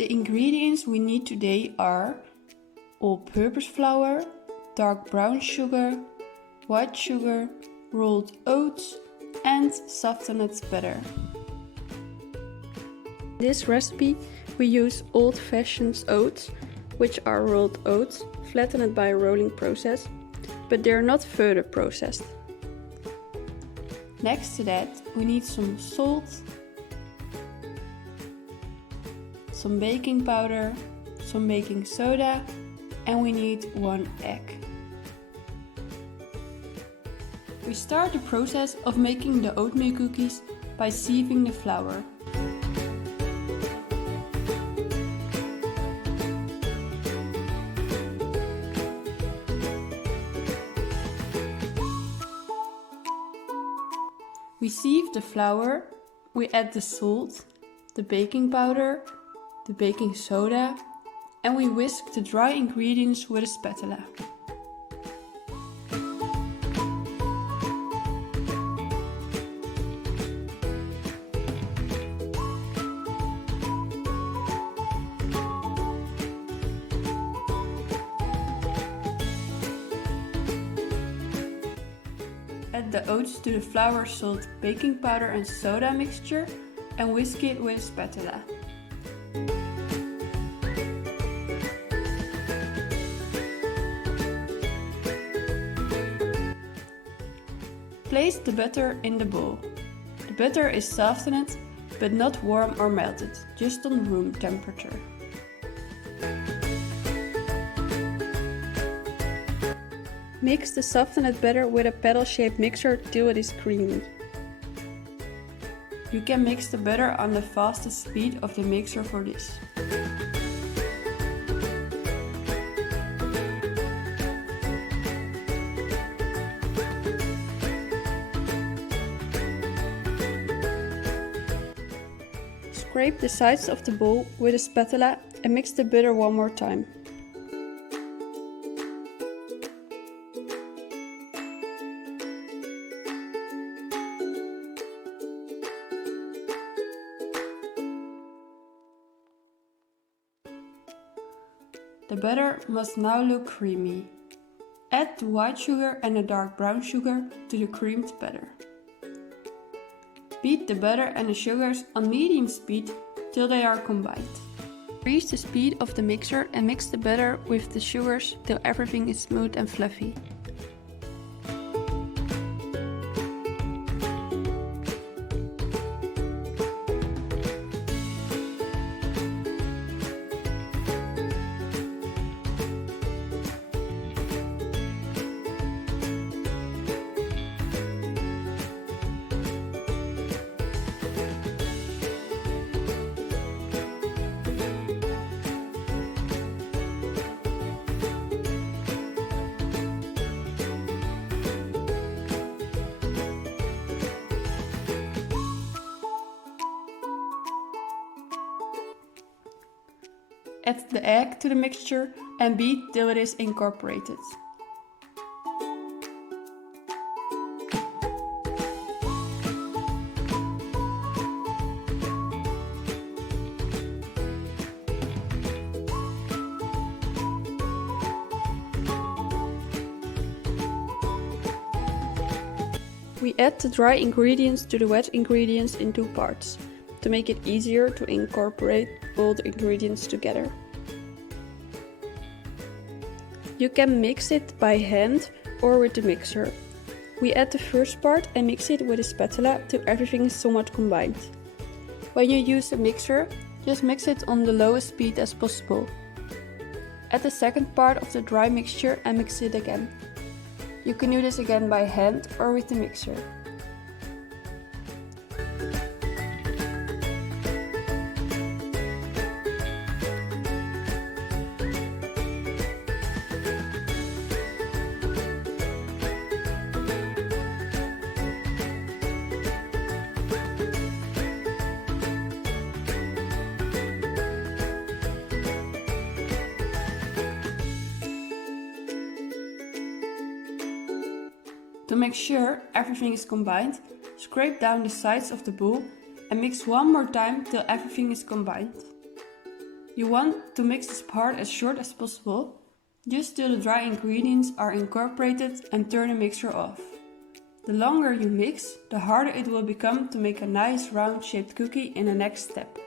The ingredients we need today are all-purpose flour, dark brown sugar, white sugar, rolled oats and softened butter. In this recipe we use old-fashioned oats, which are rolled oats, flattened by a rolling process, but they are not further processed. Next to that we need some salt, some baking powder, some baking soda, and we need 1 egg. We start the process of making the oatmeal cookies by sieving the flour. We sieve the flour, we add the salt, the baking powder, the baking soda, and we whisk the dry ingredients with a spatula. Add the oats to the flour, salt, baking powder and soda mixture and whisk it with a spatula. Place the butter in the bowl. The butter is softened but not warm or melted, just on room temperature. Mix the softened butter with a paddle-shaped mixer till it is creamy. You can mix the butter on the fastest speed of the mixer for this. Scrape the sides of the bowl with a spatula and mix the butter one more time. The butter must now look creamy. Add the white sugar and the dark brown sugar to the creamed batter. Beat the butter and the sugars on medium speed till they are combined. Increase the speed of the mixer and mix the butter with the sugars till everything is smooth and fluffy. Add the egg to the mixture and beat till it is incorporated. We add the dry ingredients to the wet ingredients in 2 parts, to make it easier to incorporate all the ingredients together. You can mix it by hand or with the mixer. We add the first part and mix it with a spatula till everything is somewhat combined. When you use the mixer, just mix it on the lowest speed as possible. Add the second part of the dry mixture and mix it again. You can do this again by hand or with the mixer. To make sure everything is combined, scrape down the sides of the bowl and mix one more time till everything is combined. You want to mix this part as short as possible, just till the dry ingredients are incorporated, and turn the mixer off. The longer you mix, the harder it will become to make a nice round shaped cookie in the next step.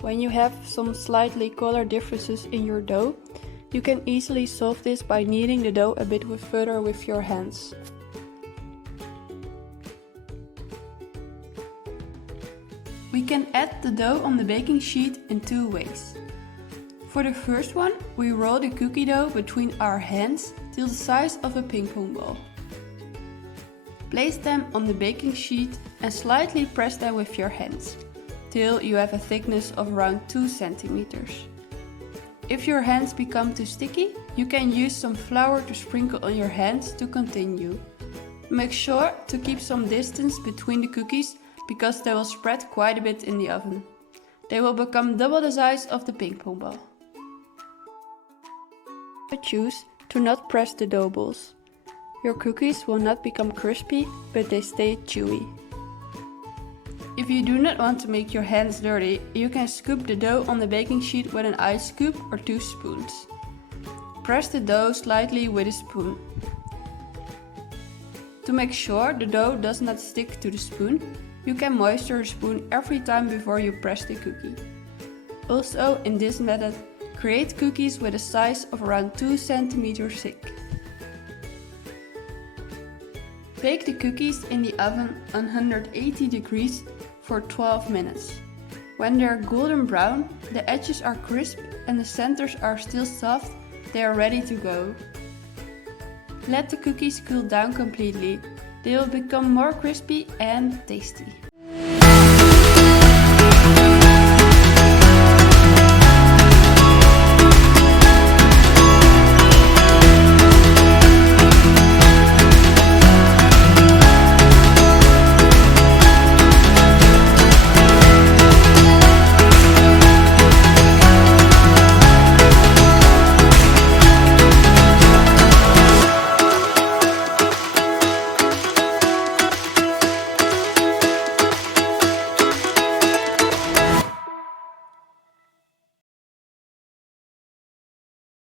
When you have some slightly color differences in your dough, you can easily solve this by kneading the dough a bit further with your hands. We can add the dough on the baking sheet in two ways. For the first one, we roll the cookie dough between our hands till the size of a ping pong ball. Place them on the baking sheet and slightly press them with your hands, till you have a thickness of around 2 centimeters. If your hands become too sticky, you can use some flour to sprinkle on your hands to continue. Make sure to keep some distance between the cookies because they will spread quite a bit in the oven. They will become double the size of the ping pong ball. Choose to not press the dough balls. Your cookies will not become crispy, but they stay chewy. If you do not want to make your hands dirty, you can scoop the dough on the baking sheet with an ice scoop or 2 spoons. Press the dough slightly with a spoon. To make sure the dough does not stick to the spoon, you can moisten the spoon every time before you press the cookie. Also, in this method, create cookies with a size of around 2 centimeters thick. Bake the cookies in the oven on 180 degrees for 12 minutes. When they are golden brown, the edges are crisp and the centers are still soft, they are ready to go. Let the cookies cool down completely. They will become more crispy and tasty.